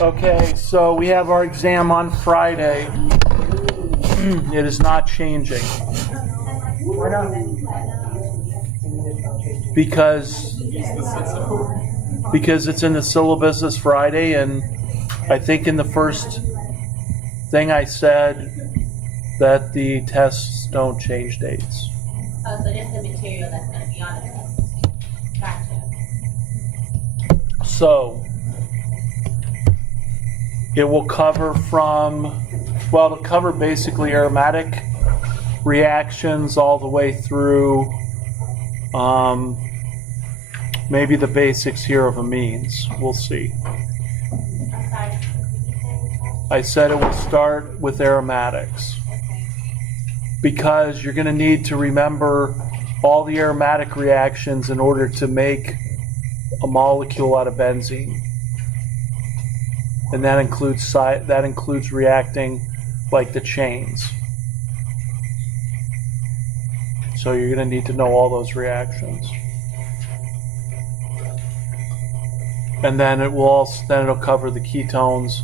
Okay, so we have our exam on Friday. It is not changing. Why not? Because it's in the syllabus this Friday, and I think in the first thing I said that the tests don't change dates. Oh, so just the material that's going to be on the test. Gotcha. So it will cover it'll cover basically aromatic reactions all the way through maybe the basics here of amines. We'll see. I'm sorry. I said it will start with aromatics because you're going to need to remember all the aromatic reactions in order to make a molecule out of benzene. And that includes reacting like the chains. So you're going to need to know all those reactions. And then it'll cover the ketones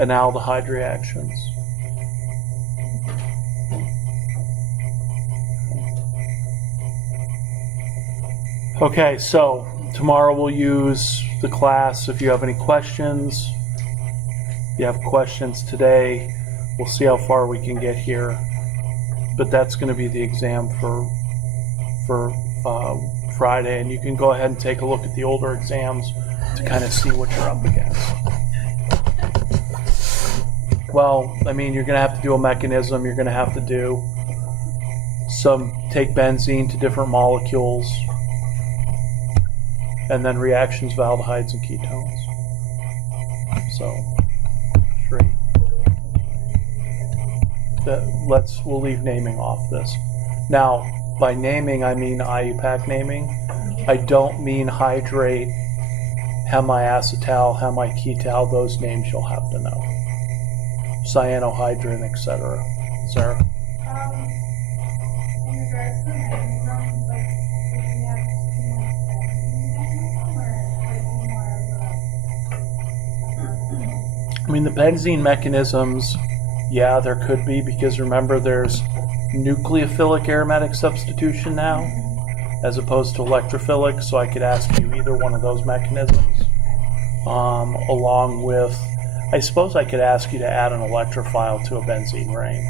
and aldehyde reactions. Okay, so tomorrow we'll use the class. If you have any questions, if you have questions today, we'll see how far we can get here. But that's going to be the exam for Friday, and you can go ahead and take a look at the older exams to kind of see what you're up against. Well, I mean, you're going to have to do a mechanism. You're going to have to do take benzene to different molecules, and then reactions of aldehydes and ketones. So, 3. We'll leave naming off this. Now, by naming, I mean IUPAC naming. I don't mean hydrate, hemiacetal, hemiketal. Those names you'll have to know. Cyanohydrin, etc. Sarah? In regards to the mechanism, like, if you have mechanism or like more of I mean, the benzene mechanisms, yeah, there could be, because remember there's nucleophilic aromatic substitution now, as opposed to electrophilic, so I could ask you either one of those mechanisms, along with, I suppose I could ask you to add an electrophile to a benzene ring,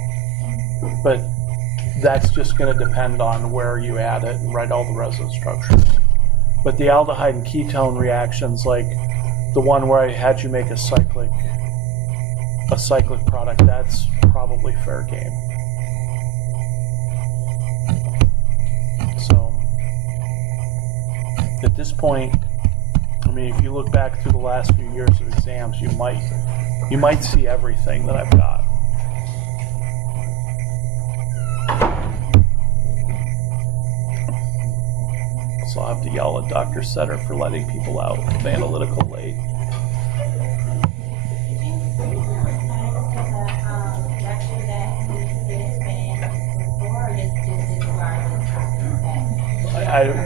but that's just going to depend on where you add it and write all the resin structures. But the aldehyde and ketone reactions, like the one where I had you make a cyclic product, that's probably fair game. So at this point, I mean, if you look back through the last few years of exams, you might see everything that I've got. So I'll have to yell at Dr. Setter for letting people out of analytical late.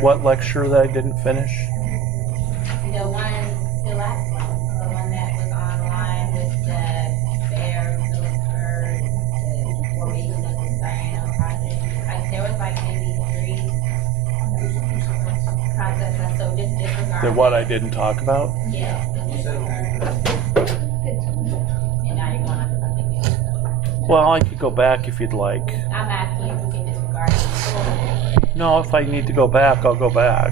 What lecture that I didn't finish? The last one, the one that was online with the bear, the formation of the cyanohydrin. There was like maybe 3 processes, so just disregard. That what I didn't talk about? Yeah, just disregard. And now you're going on to something else. Well, I could go back if you'd like. I'm asking if we can disregard it. No, if I need to go back, I'll go back.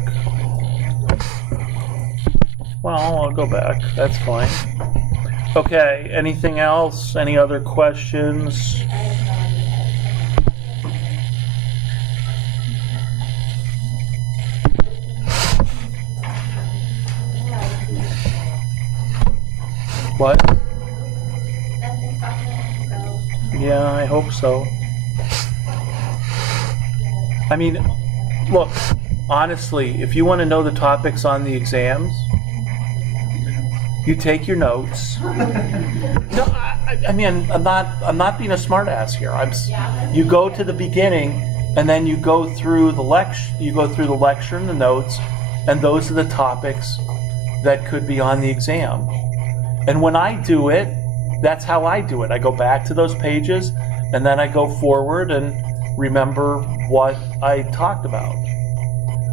Well, I'll go back. That's fine. Okay, anything else? Any other questions? What? Yeah, I hope so. I mean, look, honestly, if you want to know the topics on the exams, you take your notes. No, I mean, I'm not being a smartass here. You go to the beginning, and then you go through the lecture. You go through the lecture and the notes, and those are the topics that could be on the exam. And when I do it, that's how I do it. I go back to those pages, and then I go forward and remember what I talked about.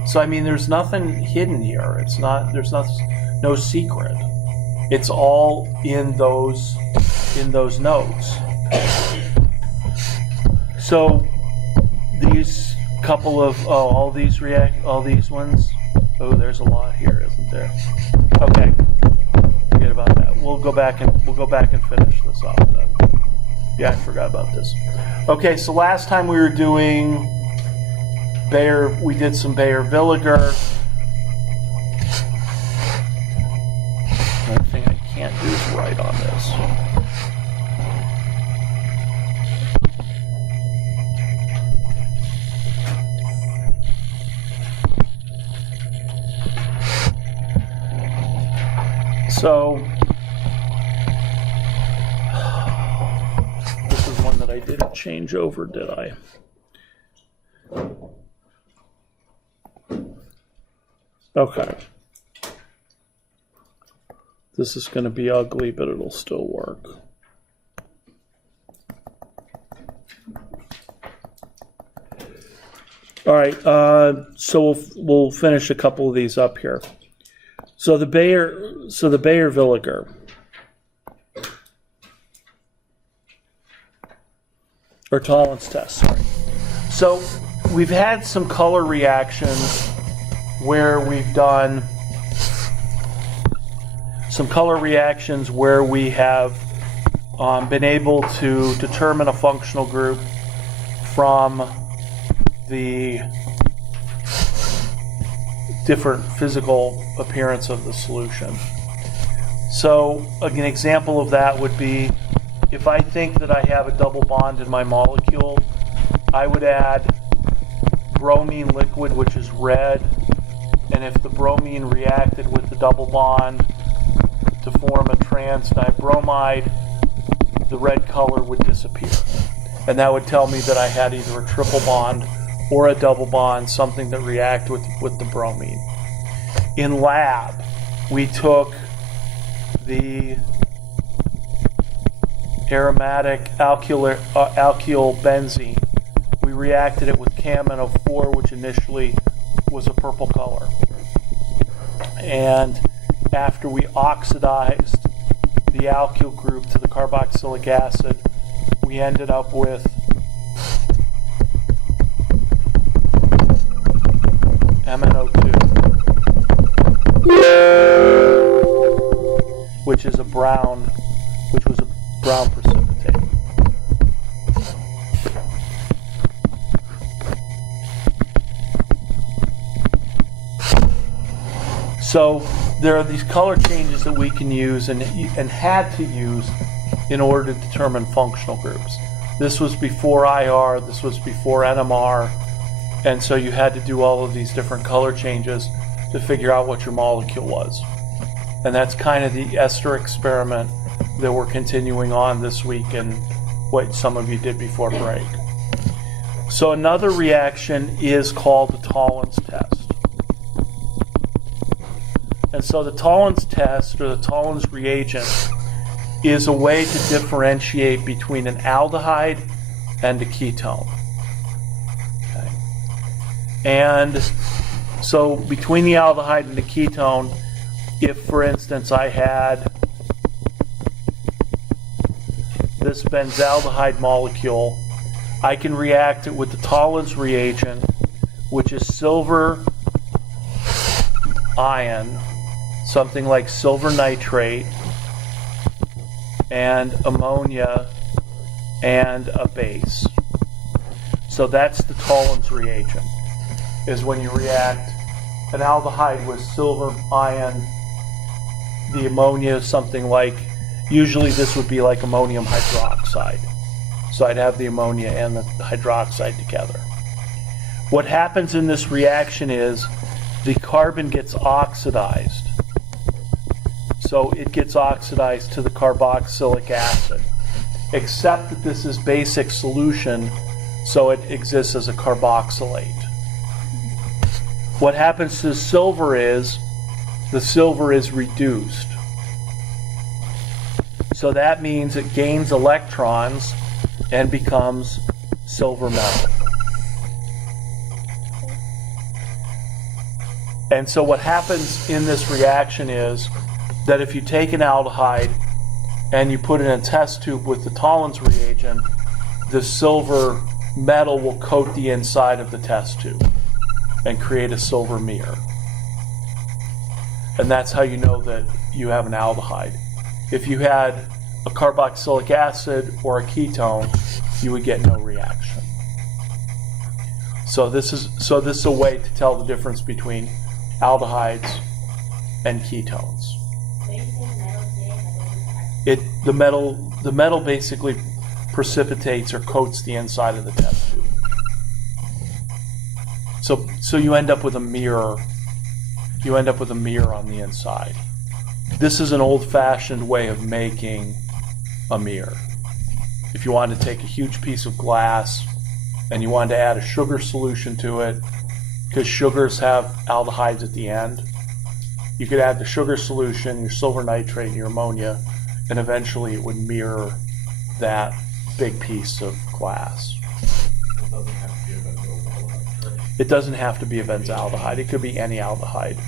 So I mean, there's nothing hidden here. There's no secret. It's all in those notes. So these couple of all these ones. Oh, there's a lot here, isn't there? Okay, forget about that. We'll go back and finish this off then. Yeah, I forgot about this. Okay, so last time we were doing Bayer, we did some Bayer-Villiger. One thing I can't do is write on this. So, this is one that I didn't change over, did I? Okay. This is going to be ugly, but it'll still work. All right, so we'll finish a couple of these up here. So the Bayer-Villiger. Or Tollens test, sorry. So we've had some color reactions where we've done we have been able to determine a functional group from the different physical appearance of the solution. So an example of that would be if I think that I have a double bond in my molecule, I would add bromine liquid, which is red, and if the bromine reacted with the double bond to form a trans dibromide, the red color would disappear. And that would tell me that I had either a triple bond or a double bond, something that reacted with the bromine. In lab, we took the aromatic alkyl benzene. We reacted it with CaMnO4, which initially was a purple color. And after we oxidized the alkyl group to the carboxylic acid, we ended up with MnO2, which was a brown precipitate. So there are these color changes that we can use and had to use in order to determine functional groups. This was before IR, this was before NMR, and so you had to do all of these different color changes to figure out what your molecule was. And that's kind of the ester experiment that we're continuing on this week and what some of you did before break. So another reaction is called the Tollens test. And so the Tollens test, or the Tollens reagent, is a way to differentiate between an aldehyde and a ketone. Okay. And so between the aldehyde and the ketone, if, for instance, I had this benzaldehyde molecule, I can react it with the Tollens reagent, which is silver ion, something like silver nitrate, and ammonia, and a base. So that's the Tollens reagent, is when you react an aldehyde with silver ion, the ammonia is something like, usually this would be like ammonium hydroxide. So I'd have the ammonia and the hydroxide together. What happens in this reaction is the carbon gets oxidized. So it gets oxidized to the carboxylic acid, except that this is basic solution, so it exists as a carboxylate. What happens to the silver is reduced. So that means it gains electrons and becomes silver metal. And so what happens in this reaction is that if you take an aldehyde and you put it in a test tube with the Tollens reagent, the silver metal will coat the inside of the test tube and create a silver mirror. And that's how you know that you have an aldehyde. If you had a carboxylic acid or a ketone, you would get no reaction. So this is a way to tell the difference between aldehydes and ketones. The metal basically precipitates or coats the inside of the test tube. So you end up with a mirror. You end up with a mirror on the inside. This is an old-fashioned way of making a mirror. If you wanted to take a huge piece of glass and you wanted to add a sugar solution to it, because sugars have aldehydes at the end, you could add the sugar solution, your silver nitrate, and your ammonia, and eventually it would mirror that big piece of glass. It doesn't have to be a benzaldehyde. It could be any aldehyde.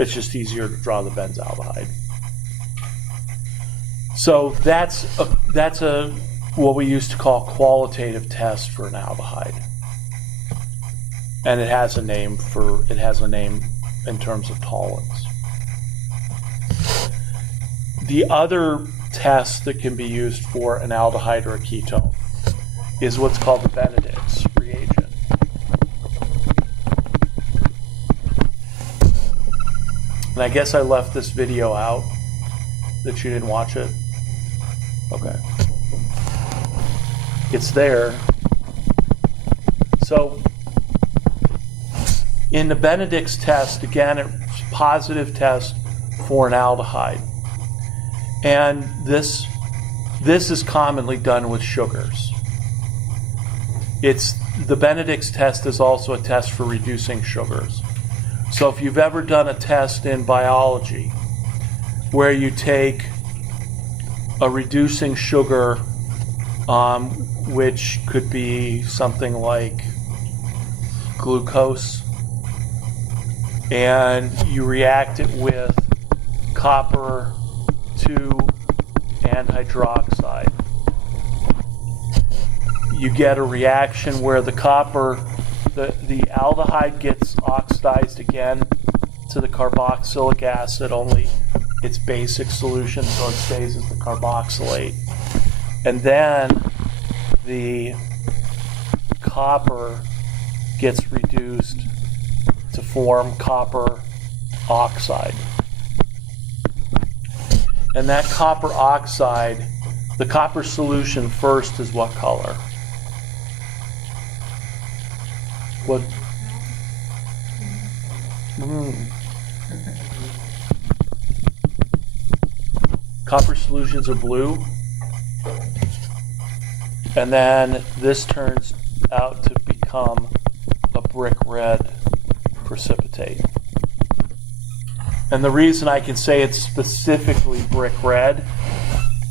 It's just easier to draw the benzaldehyde. So that's a what we used to call qualitative test for an aldehyde. And it has a name in terms of Tollens. The other test that can be used for an aldehyde or a ketone is what's called the Benedicts reagent. And I guess I left this video out, that you didn't watch it. Okay. It's there. So, in the Benedicts test, again, it's a positive test for an aldehyde. And this is commonly done with sugars. The Benedicts test is also a test for reducing sugars. So if you've ever done a test in biology where you take a reducing sugar, which could be something like glucose, and you react it with copper 2 and hydroxide, you get a reaction where the copper, the aldehyde gets oxidized again to the carboxylic acid, only its basic solution, so it stays as the carboxylate. And then the copper gets reduced to form copper oxide. And that copper oxide, the copper solution first is what color? What? Copper solutions are blue. And then this turns out to become a brick red precipitate. And the reason I can say it's specifically brick red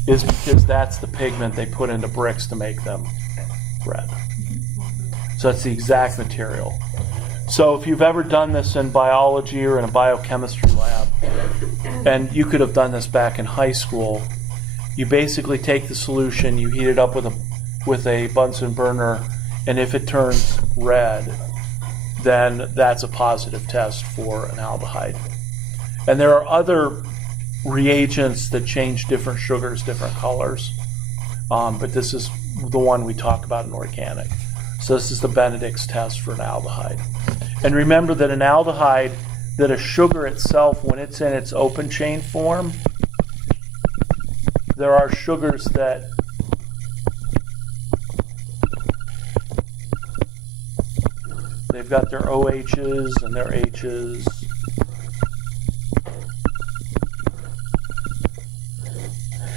is because that's the pigment they put into bricks to make them red. So it's the exact material. So if you've ever done this in biology or in a biochemistry lab, and you could have done this back in high school, you basically take the solution, you heat it up with a Bunsen burner, and if it turns red, then that's a positive test for an aldehyde. And there are other reagents that change different sugars, different colors, but this is the one we talk about in organic. So this is the Benedicts test for an aldehyde. And remember that an aldehyde, that a sugar itself, when it's in its open chain form, there are sugars that they've got their OHs and their Hs.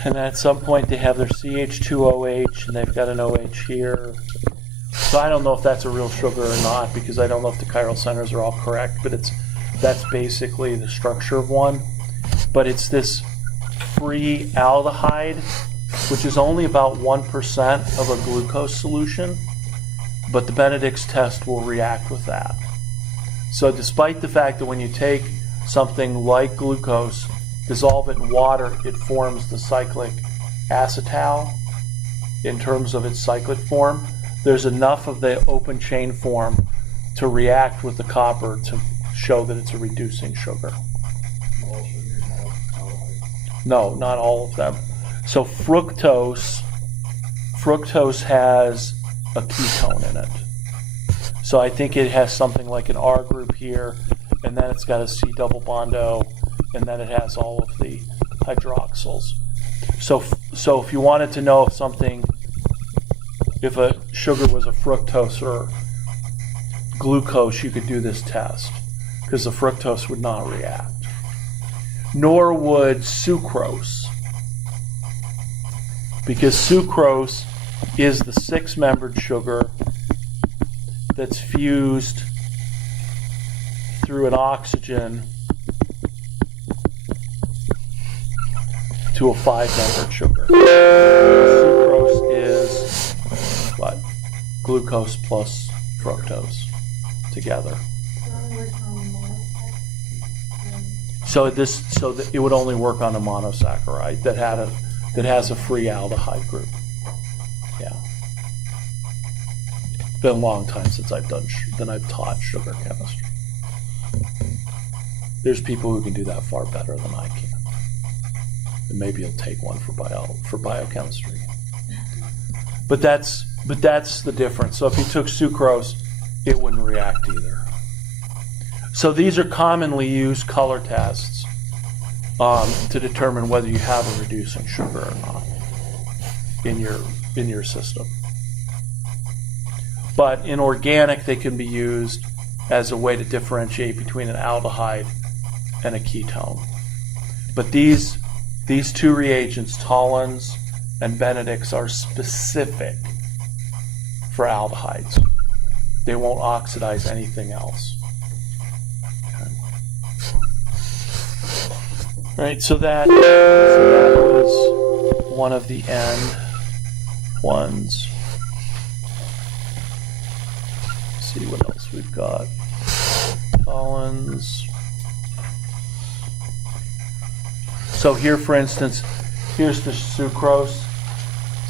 And at some point they have their CH2OH and they've got an OH here. So I don't know if that's a real sugar or not, because I don't know if the chiral centers are all correct, but that's basically the structure of one. But it's this free aldehyde, which is only about 1% of a glucose solution, but the Benedicts test will react with that. So despite the fact that when you take something like glucose, dissolve it in water, it forms the cyclic acetal in terms of its cyclic form, there's enough of the open chain form to react with the copper to show that it's a reducing sugar. No, not all of them. So fructose has a ketone in it. So I think it has something like an R group here, and then it's got a C double bond O, and then it has all of the hydroxyls. So if you wanted to know if a sugar was a fructose or glucose, you could do this test, because the fructose would not react. Nor would sucrose, because sucrose is the 6-membered sugar that's fused through an oxygen to a 5-membered sugar. Sucrose is what? Glucose plus fructose together. So it would only work on a monosaccharide that has a free aldehyde group. Yeah. It's been a long time since I've taught sugar chemistry. There's people who can do that far better than I can. And maybe you'll take one for biochemistry. But that's the difference. So if you took sucrose, it wouldn't react either. So these are commonly used color tests to determine whether you have a reducing sugar or not in your system. But in organic, they can be used as a way to differentiate between an aldehyde and a ketone. But these two reagents, Tollens and Benedicts, are specific for aldehydes. They won't oxidize anything else. Right, so that was one of the end ones. Let's see what else we've got. Tollens. So here, for instance, here's the sucrose.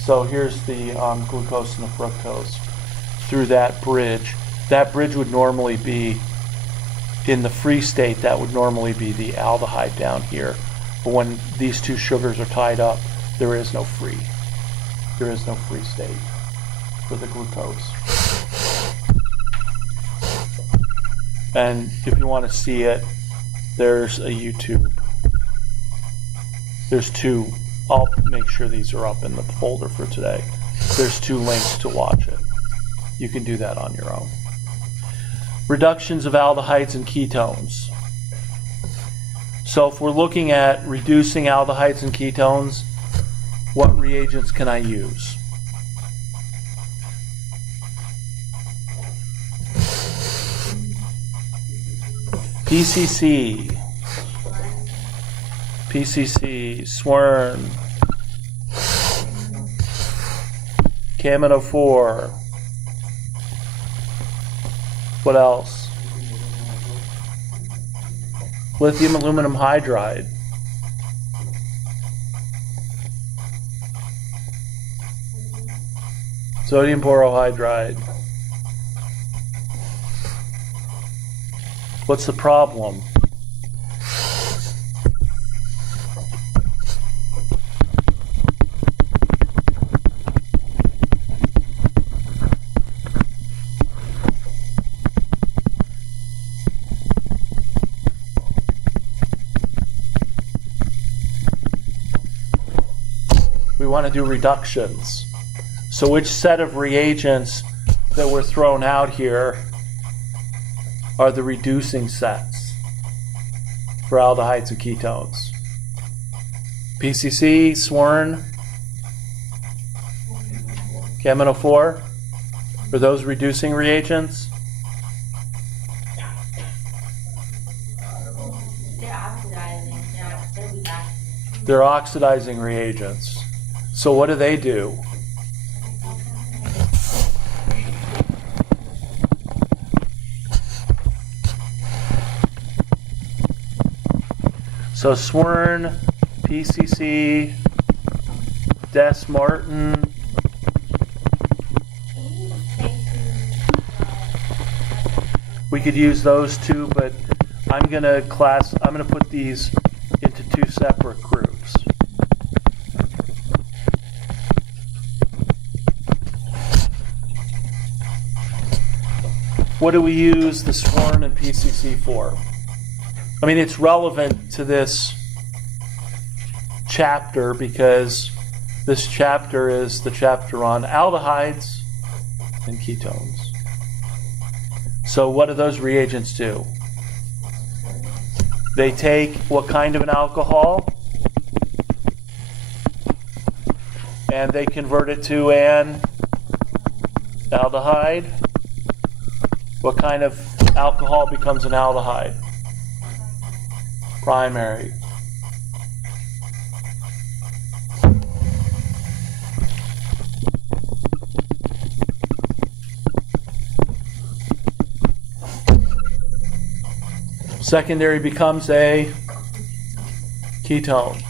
So here's the glucose and the fructose through that bridge. That bridge would normally be, in the free state, that would normally be the aldehyde down here. But when these two sugars are tied up, there is no free state for the glucose. And if you want to see it, there's a YouTube. There's two. I'll make sure these are up in the folder for today. There's 2 links to watch it. You can do that on your own. Reductions of aldehydes and ketones. So if we're looking at reducing aldehydes and ketones, what reagents can I use? PCC, Swern, Ketone. What else? Lithium aluminum hydride. Sodium borohydride. What's the problem? We want to do reductions. So which set of reagents that were thrown out here are the reducing sets for aldehydes and ketones? PCC, Swern, Ketone. Are those reducing reagents? They're oxidizing. They'll be back. They're oxidizing reagents. So what do they do? So Swern, PCC, Des Martin. We could use those two, but I'm gonna put these into two separate groups. What do we use the Swern and PCC for? I mean, it's relevant to this chapter because this chapter is the chapter on aldehydes and ketones. So what do those reagents do? They take what kind of an alcohol and they convert it to an aldehyde. What kind of alcohol becomes an aldehyde? Primary. Secondary becomes a ketone.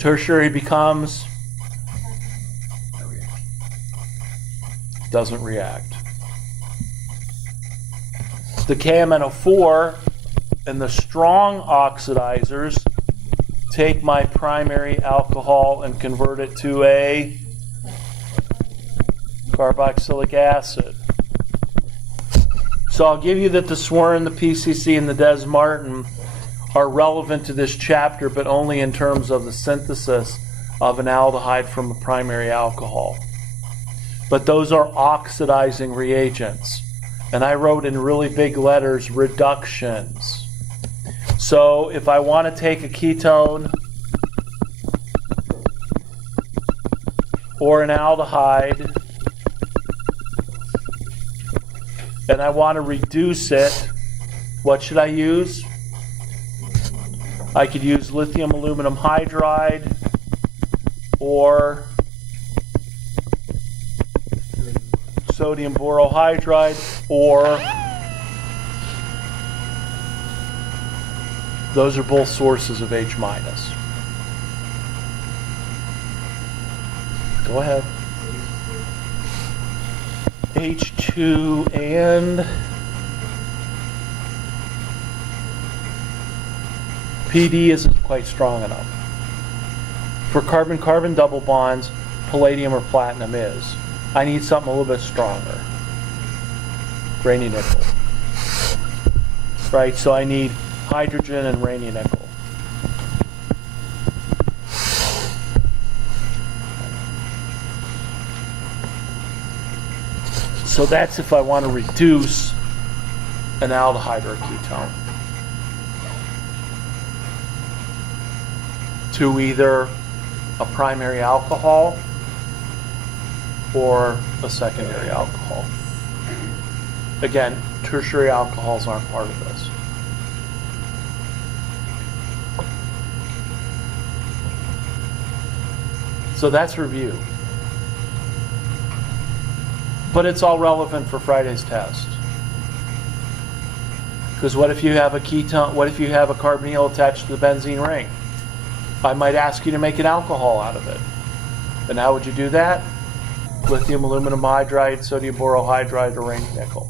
Tertiary becomes doesn't react. The KMNO4 and the strong oxidizers take my primary alcohol and convert it to a carboxylic acid. So I'll give you that the Swern, the PCC, and the Des Martin are relevant to this chapter, but only in terms of the synthesis of an aldehyde from a primary alcohol. But those are oxidizing reagents. And I wrote in really big letters, reductions. So if I want to take a ketone or an aldehyde and I want to reduce it, what should I use? I could use lithium aluminum hydride or sodium borohydride, or those are both sources of H-. Go ahead. H2 and PD isn't quite strong enough. For carbon-carbon double bonds, palladium or platinum is. I need something a little bit stronger. Raney nickel. Right, so I need hydrogen and Raney nickel. So that's if I want to reduce an aldehyde or a ketone to either a primary alcohol or a secondary alcohol. Again, tertiary alcohols aren't part of this. So that's review. But it's all relevant for Friday's test. Because what if you have a ketone, what if you have a carbonyl attached to the benzene ring? I might ask you to make an alcohol out of it. And how would you do that? Lithium aluminum hydride, sodium borohydride, or Raney nickel.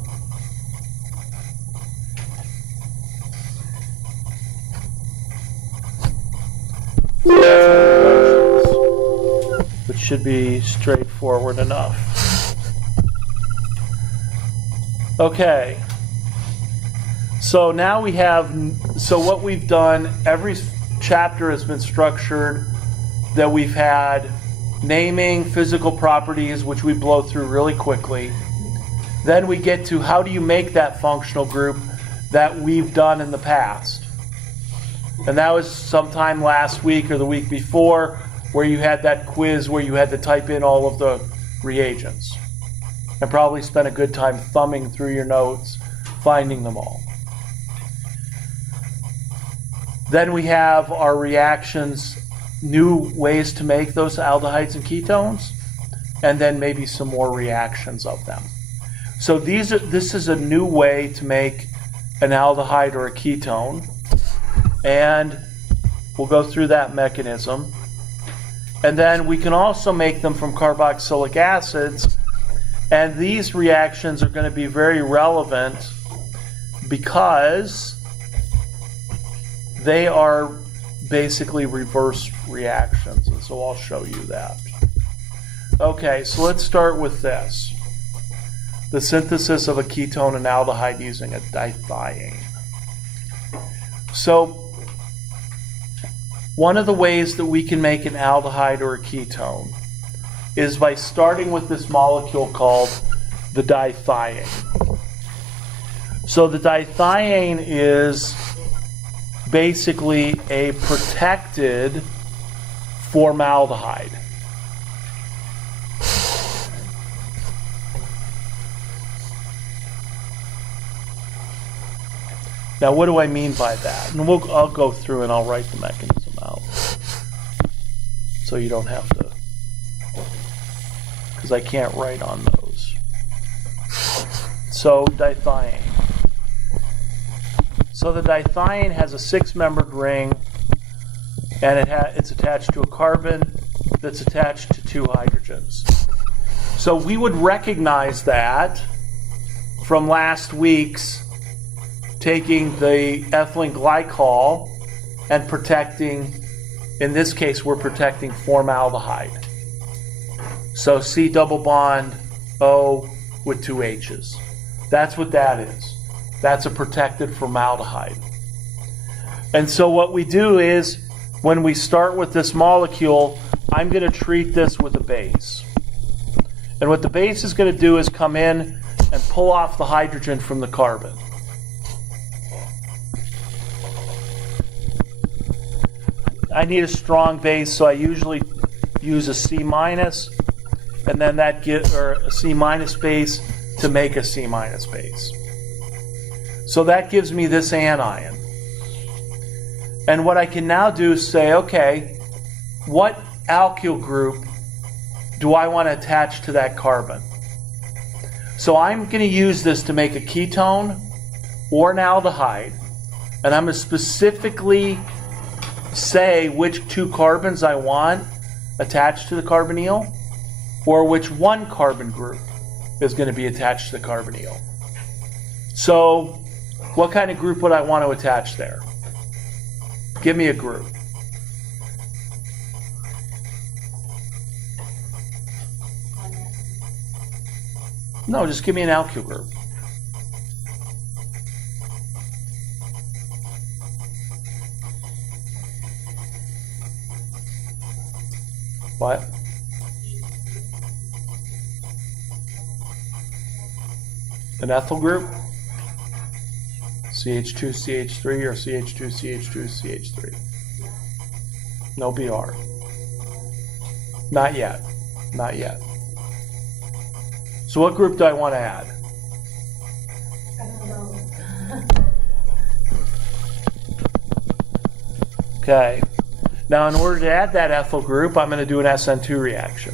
Which should be straightforward enough. Okay. So now we have, so what we've done, every chapter has been structured that we've had naming physical properties, which we blow through really quickly. Then we get to how do you make that functional group that we've done in the past. And that was sometime last week or the week before where you had that quiz where you had to type in all of the reagents. And probably spent a good time thumbing through your notes, finding them all. Then we have our reactions, new ways to make those aldehydes and ketones, and then maybe some more reactions of them. So this is a new way to make an aldehyde or a ketone, and we'll go through that mechanism. And then we can also make them from carboxylic acids, and these reactions are going to be very relevant because they are basically reverse reactions, and so I'll show you that. Okay, so let's start with this. The synthesis of a ketone and aldehyde using a dithiane. So, one of the ways that we can make an aldehyde or a ketone is by starting with this molecule called the dithiane. So the dithiane is basically a protected formaldehyde. Now, what do I mean by that? And I'll go through and I'll write the mechanism out, so you don't have to, because I can't write on those. So, dithiane. So the dithiane has a 6-membered ring, and it's attached to a carbon that's attached to 2 hydrogens. So we would recognize that from last week's taking the ethylene glycol and protecting, in this case we're protecting formaldehyde. So C double bond O with 2 H's. That's what that is. That's a protected formaldehyde. And so what we do is, when we start with this molecule, I'm going to treat this with a base. And what the base is going to do is come in and pull off the hydrogen from the carbon. I need a strong base, so I usually use a C minus, and then or a C minus base to make a C minus base. So that gives me this anion. And what I can now do is say, okay, what alkyl group do I want to attach to that carbon? So I'm going to use this to make a ketone or an aldehyde, and I'm going to specifically say which 2 carbons I want attached to the carbonyl, or which 1 carbon group is going to be attached to the carbonyl. So, what kind of group would I want to attach there? Give me a group. No, just give me an alkyl group. What? An ethyl group? CH2, CH3, or CH2, CH2, CH3? No BR. Not yet. Not yet. So what group do I want to add? I don't know. Okay. Now, in order to add that ethyl group, I'm going to do an SN2 reaction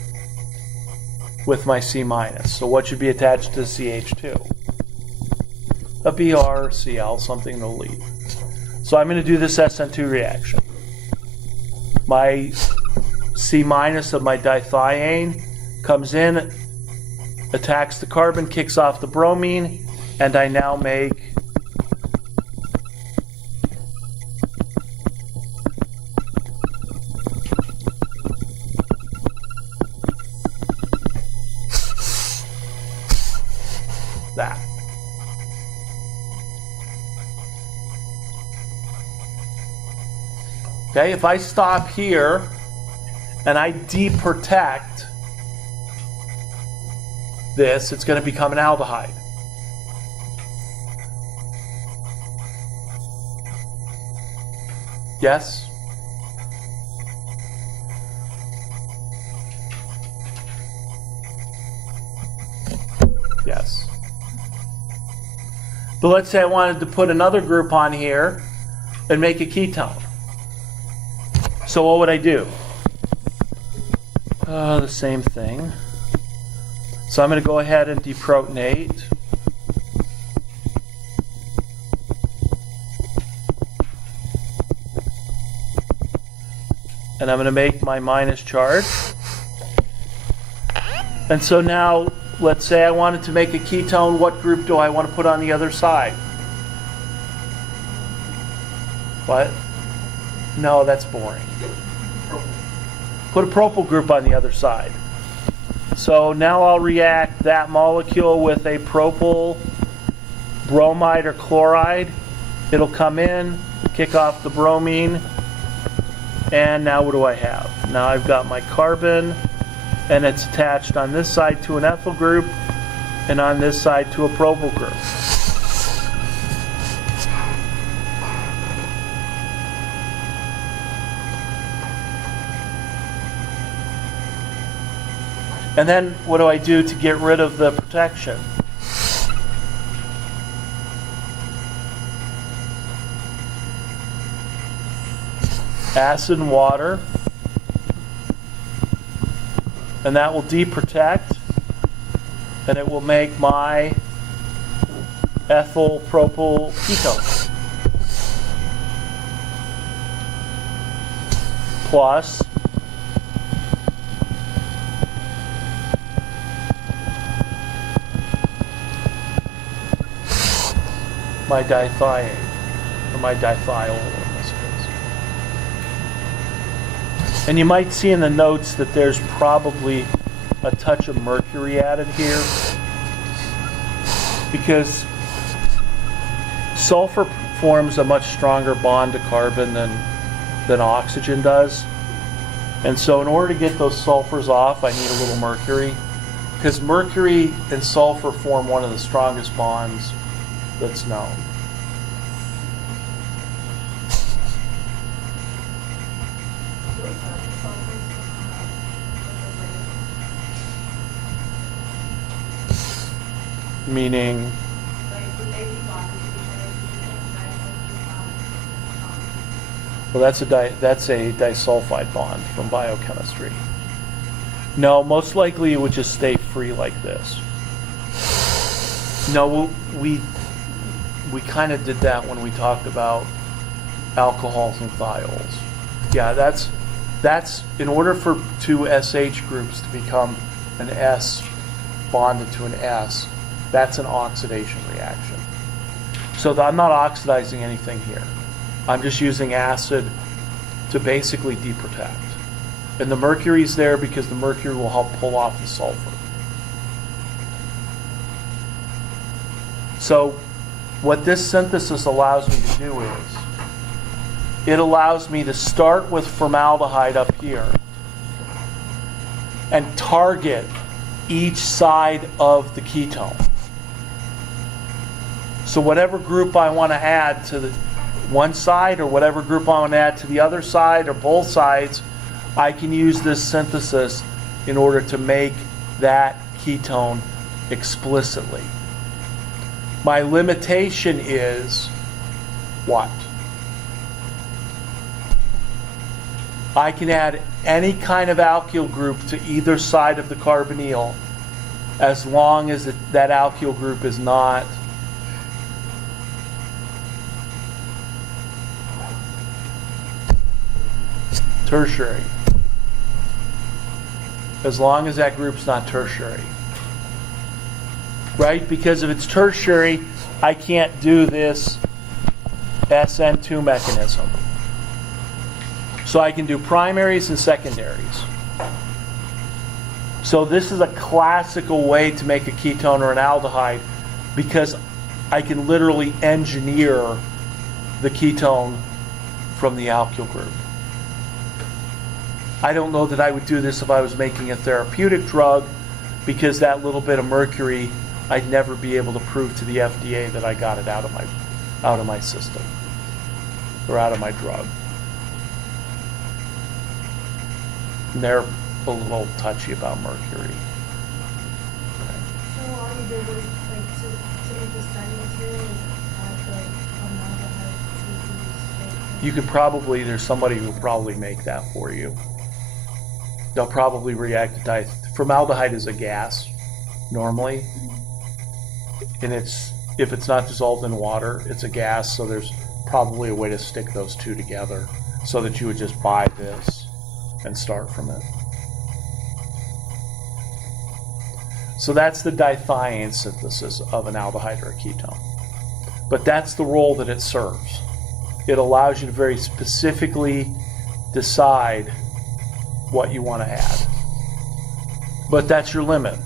with my C minus. So what should be attached to CH2? A Br or Cl, something to leave. So I'm going to do this SN2 reaction. My C minus of my dithiane comes in, attacks the carbon, kicks off the bromine, and I now make that. Okay, if I stop here and I deprotect this, it's going to become an aldehyde. Yes? Yes. But let's say I wanted to put another group on here and make a ketone. So what would I do? The same thing. So I'm going to go ahead and deprotonate. And I'm going to make my minus charge. And so now, let's say I wanted to make a ketone. What group do I want to put on the other side? What? No, that's boring. Put a propyl group on the other side. So now I'll react that molecule with a propyl bromide or chloride. It'll come in, kick off the bromine, and now what do I have? Now I've got my carbon, and it's attached on this side to an ethyl group, and on this side to a propyl group. And then what do I do to get rid of the protection? Acid and water. And that will deprotect. And it will make my ethyl propyl ketone. Plus my dithione, or my dithiol in this case. And you might see in the notes that there's probably a touch of mercury added here, because sulfur forms a much stronger bond to carbon than oxygen does. And so in order to get those sulfurs off, I need a little mercury, because mercury and sulfur form one of the strongest bonds that's known. Meaning, well, that's a disulfide bond from biochemistry. No, most likely it would just stay free like this. No, we kind of did that when we talked about alcohols and thiols. Yeah, that's in order for two SH groups to become an S bonded to an S, that's an oxidation reaction. So I'm not oxidizing anything here. I'm just using acid to basically deprotect. And the mercury's there because the mercury will help pull off the sulfur. So what this synthesis allows me to do is, it allows me to start with formaldehyde up here and target each side of the ketone. So whatever group I want to add to the one side, or whatever group I want to add to the other side, or both sides, I can use this synthesis in order to make that ketone explicitly. My limitation is what? I can add any kind of alkyl group to either side of the carbonyl as long as that alkyl group is not tertiary. As long as that group's not tertiary. Right? Because if it's tertiary, I can't do this SN2 mechanism. So I can do primaries and secondaries. So this is a classical way to make a ketone or an aldehyde, because I can literally engineer the ketone from the alkyl group. I don't know that I would do this if I was making a therapeutic drug, because that little bit of mercury, I'd never be able to prove to the FDA that I got it out of my system or out of my drug. And they're a little touchy about mercury. So all you did was like to make the starting material is add like formaldehyde to use like You could probably, there's somebody who will probably make that for you. They'll probably react to formaldehyde is a gas normally, and if it's not dissolved in water, it's a gas, so there's probably a way to stick those two together so that you would just buy this and start from it. So that's the dithione synthesis of an aldehyde or a ketone. But that's the role that it serves. It allows you to very specifically decide what you want to add. But that's your limit.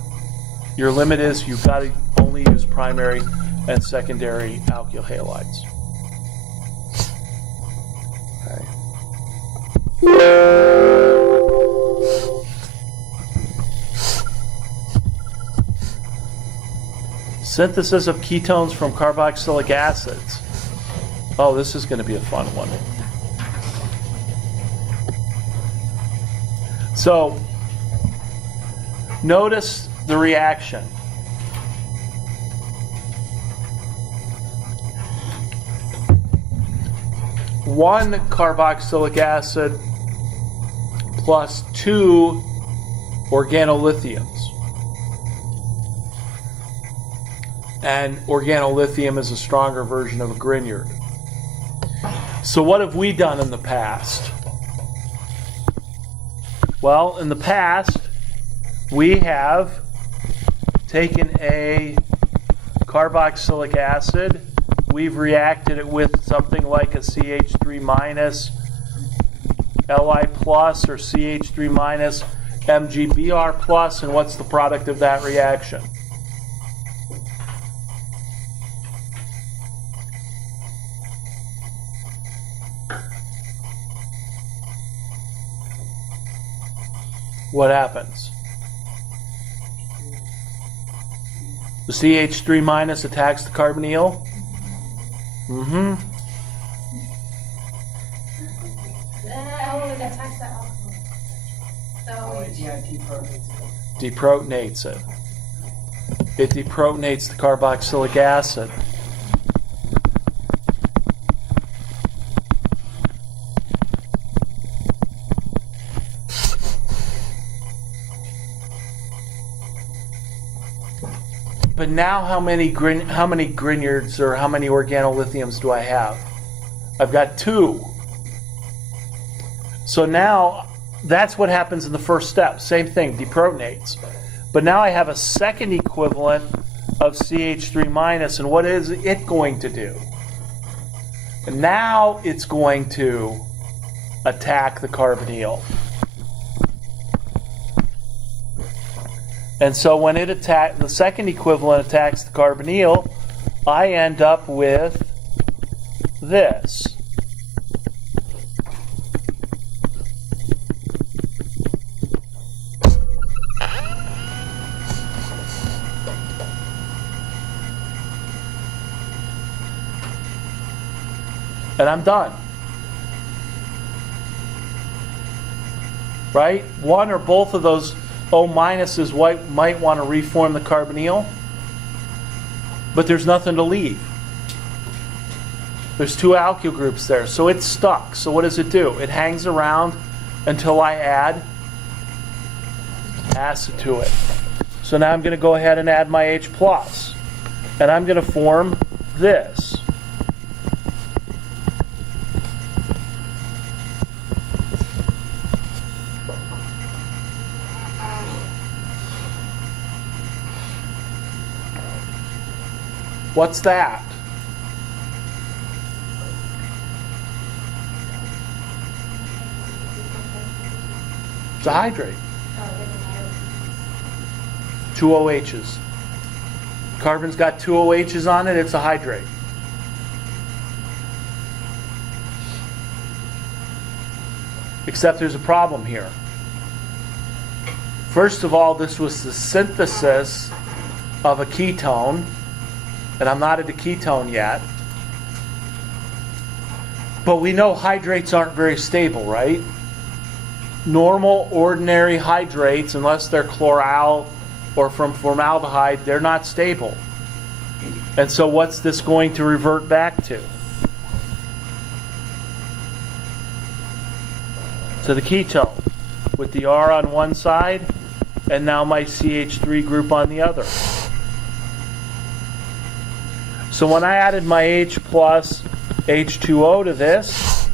Your limit is you've got to only use primary and secondary alkyl halides. Synthesis of ketones from carboxylic acids. Oh, this is going to be a fun one. So, notice the reaction. One carboxylic acid plus 2 organolithiums. And organolithium is a stronger version of a Grignard. So what have we done in the past? Well, in the past, we have taken a carboxylic acid, we've reacted it with something like a CH3 minus, Li plus, or CH3 minus, MgBr plus, and what's the product of that reaction? What happens? The CH3 minus attacks the carbonyl. Oh, it attacks the alcohol. So Deprotonates it. It deprotonates the carboxylic acid. But now how many Grignards or how many organolithiums do I have? I've got 2. So now that's what happens in the first step. Same thing, deprotonates. But now I have a second equivalent of CH3 minus, and what is it going to do? And now it's going to attack the carbonyl. And so when it the second equivalent attacks the carbonyl, I end up with this. And I'm done. Right? One or both of those O minuses might want to reform the carbonyl, but there's nothing to leave. There's 2 alkyl groups there, so it's stuck. So what does it do? It hangs around until I add acid to it. So now I'm going to go ahead and add my H+, and I'm going to form this. What's that? It's a hydrate. 2 OHs. Carbon's got 2 OHs on it, it's a hydrate. Except there's a problem here. First of all, this was the synthesis of a ketone. And I'm not at a ketone yet. But we know hydrates aren't very stable, right? Normal, ordinary hydrates, unless they're chloral or from formaldehyde, they're not stable. And so what's this going to revert back to? to the ketone with the R on one side and now my CH3 group on the other. So when I added my H plus H2O to this,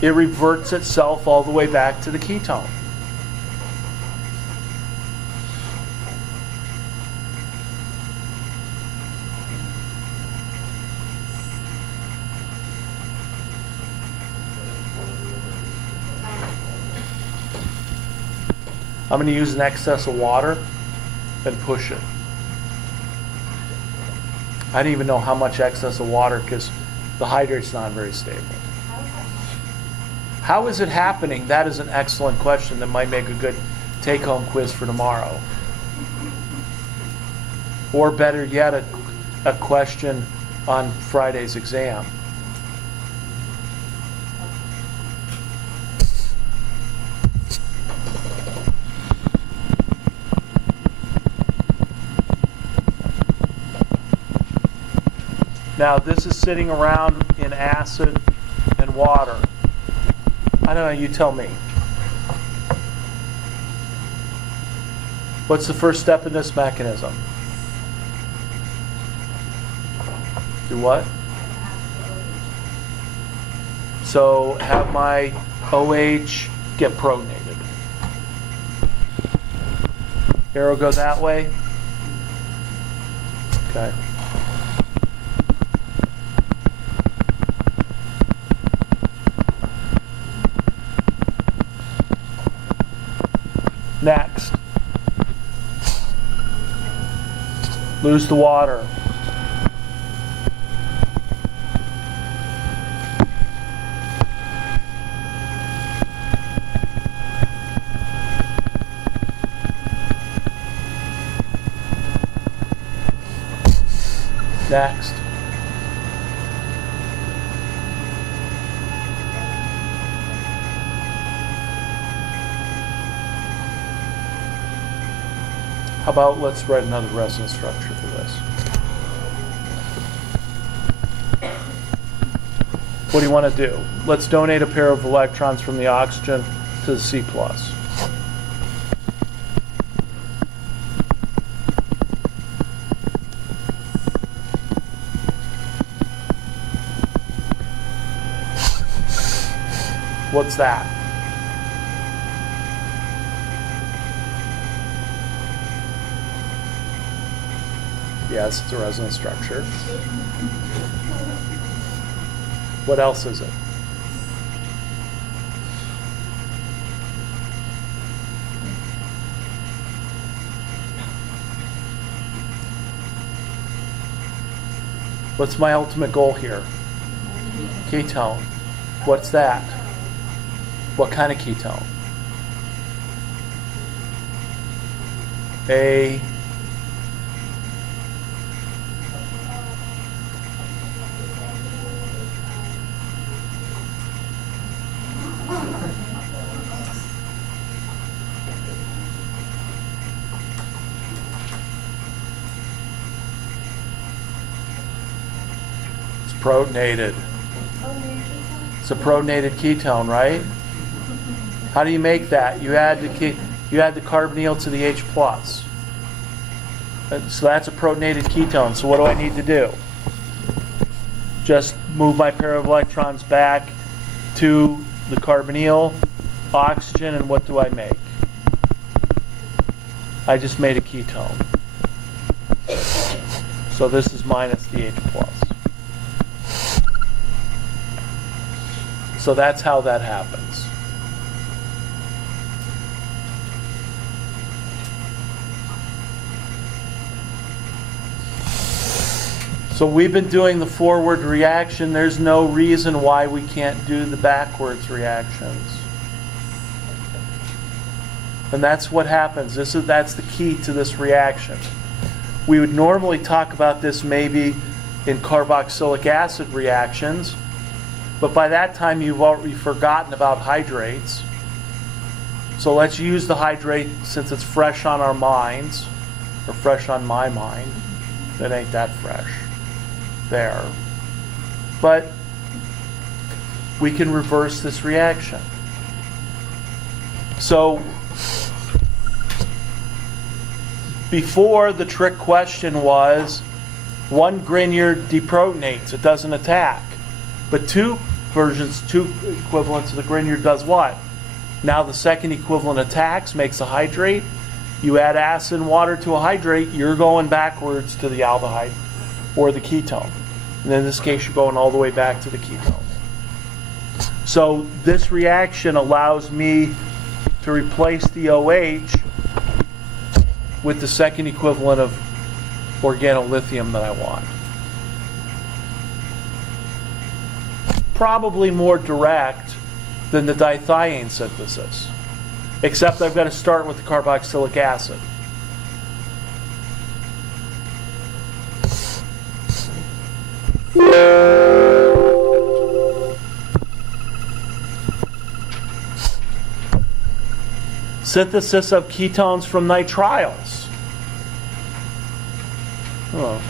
it reverts itself all the way back to the ketone. I'm going to use an excess of water and push it. I don't even know how much excess of water because the hydrate's not very stable. How is it happening? That is an excellent question that might make a good take-home quiz for tomorrow. Or better yet, a question on Friday's exam. Now this is sitting around in acid and water. I don't know, you tell me. What's the first step in this mechanism? Do what? So have my OH get protonated. Arrow go that way? Okay. Next, lose the water. Next. How about let's write another resonance structure for this. What do you want to do? Let's donate a pair of electrons from the oxygen to the C+. What's that? Yes, it's a resonance structure. What else is it? What's my ultimate goal here? Ketone. What's that? What kind of ketone? A protonated. It's a protonated ketone, right? How do you make that? You add the carbonyl to the H+. So that's a protonated ketone. So what do I need to do? Just move my pair of electrons back to the carbonyl, oxygen, and what do I make? I just made a ketone. So this is minus the H+. So that's how that happens. So we've been doing the forward reaction. There's no reason why we can't do the backwards reactions. And that's what happens. That's the key to this reaction. We would normally talk about this maybe in carboxylic acid reactions, but by that time you've already forgotten about hydrates. So let's use the hydrate since it's fresh on our minds, or fresh on my mind. It ain't that fresh. There. But we can reverse this reaction. So before, the trick question was, one Grignard deprotonates, it doesn't attack. But two equivalents of the Grignard does what? Now the second equivalent attacks, makes a hydrate. You add acid and water to a hydrate, you're going backwards to the aldehyde or the ketone. And in this case, you're going all the way back to the ketone. So this reaction allows me to replace the OH with the second equivalent of organolithium that I want. Probably more direct than the dithiane synthesis, except I've got to start with the carboxylic acid. Synthesis of ketones from nitriles. Oh.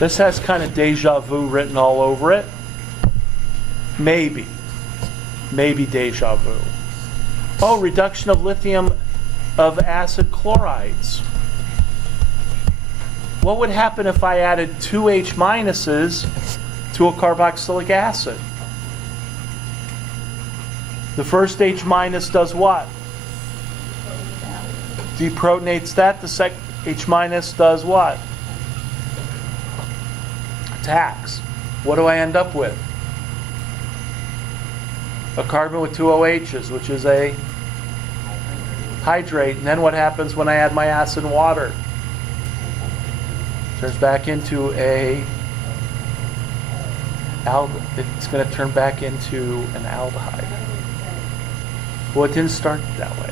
This has kind of deja vu written all over it. Maybe deja vu. Oh, reduction of lithium of acid chlorides. What would happen if I added 2 H minuses to a carboxylic acid? The first H minus does what? Deprotonates that. The second H minus does what? Attacks. What do I end up with? A carbon with 2 OHs, which is a hydrate. And then what happens when I add my acid and water? Turns back into it's going to turn back into an aldehyde. Well, it didn't start that way.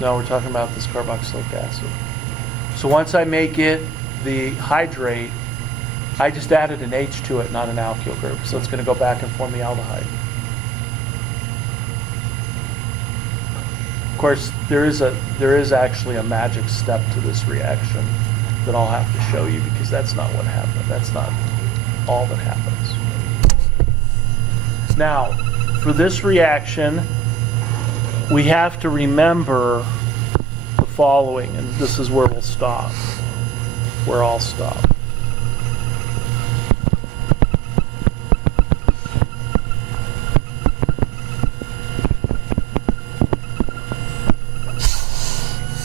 No, we're talking about this carboxylic acid. So once I make it the hydrate, I just added an H to it, not an alkyl group. So it's going to go back and form the aldehyde. Of course, there is actually a magic step to this reaction that I'll have to show you, because that's not what happened. That's not all that happens. Now, for this reaction, we have to remember the following, and this is where we'll stop. Where I'll stop.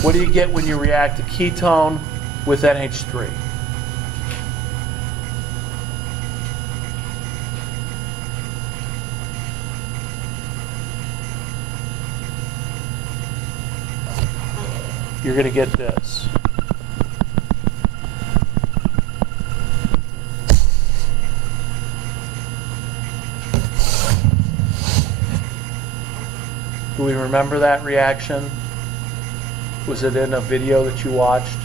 What do you get when you react a ketone with NH3? You're going to get this. Do we remember that reaction? Was it in a video that you watched?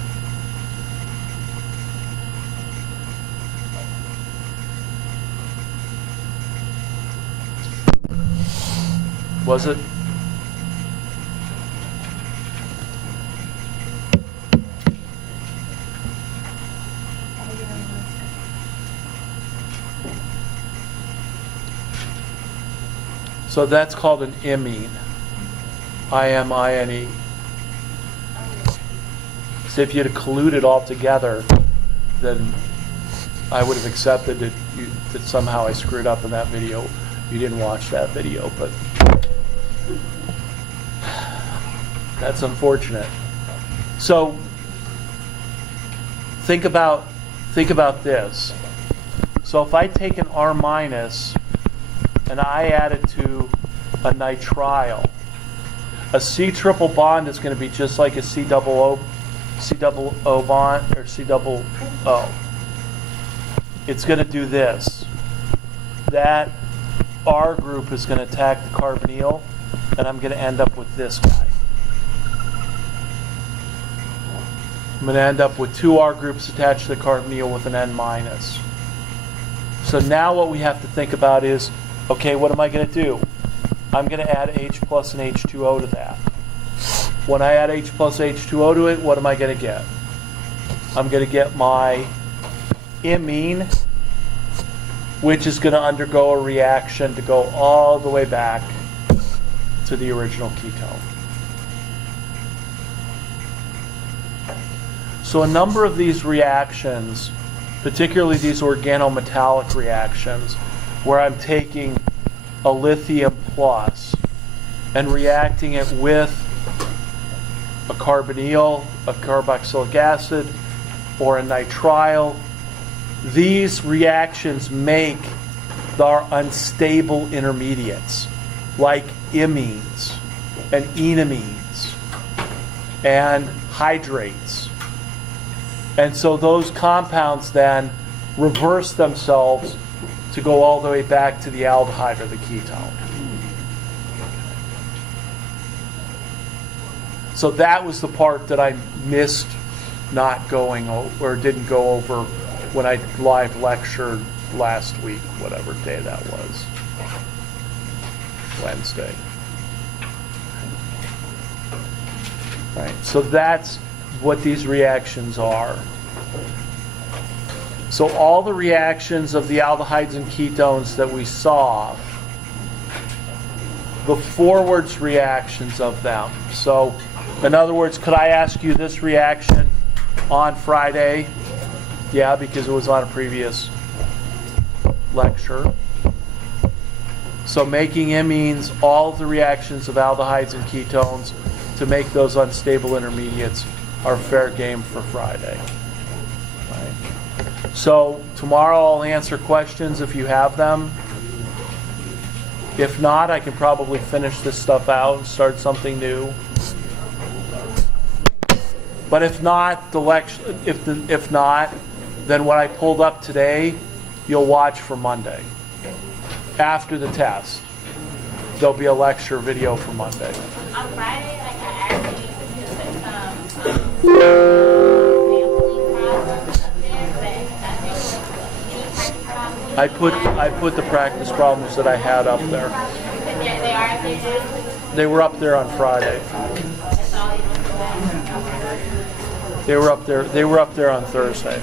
Was it? So that's called an imine. I-M-I-N-E. So if you had colluded all together, then I would have accepted that somehow I screwed up in that video. You didn't watch that video, but that's unfortunate. So think about this. So if I take an R minus and I add it to a nitrile, a C triple bond is going to be just like a C double O bond, or C double O. It's going to do this. That R group is going to attack the carbonyl, and I'm going to end up with this guy. I'm going to end up with 2 R groups attached to the carbonyl with an N minus. So now what we have to think about is, okay, what am I going to do? I'm going to add H plus and H2O to that. When I add H plus H2O to it, what am I going to get? I'm going to get my imine which is going to undergo a reaction to go all the way back to the original ketone. So a number of these reactions, particularly these organometallic reactions, where I'm taking a lithium plus and reacting it with a carbonyl, a carboxylic acid, or a nitrile, these reactions make our unstable intermediates, like imines and enamines and hydrates. And so those compounds then reverse themselves to go all the way back to the aldehyde or the ketone. So that was the part that I missed not going over, or didn't go over when I live lectured last week, whatever day that was. Wednesday. Right, so that's what these reactions are. So all the reactions of the aldehydes and ketones that we saw, the forwards reactions of them. So in other words, could I ask you this reaction on Friday? Yeah, because it was on a previous lecture. So making imines, all of the reactions of aldehydes and ketones to make those unstable intermediates are fair game for Friday. Right. So tomorrow I'll answer questions if you have them. If not, I can probably finish this stuff out and start something new. But if not, if not, then what I pulled up today, you'll watch for Monday. After the test, there'll be a lecture video for Monday. On Friday, like I asked you to put some sampling problems up there, but I think I put the practice problems that I had up there. they are up there now. They were up there on Friday. That's all you want to do. They were up there on Thursday.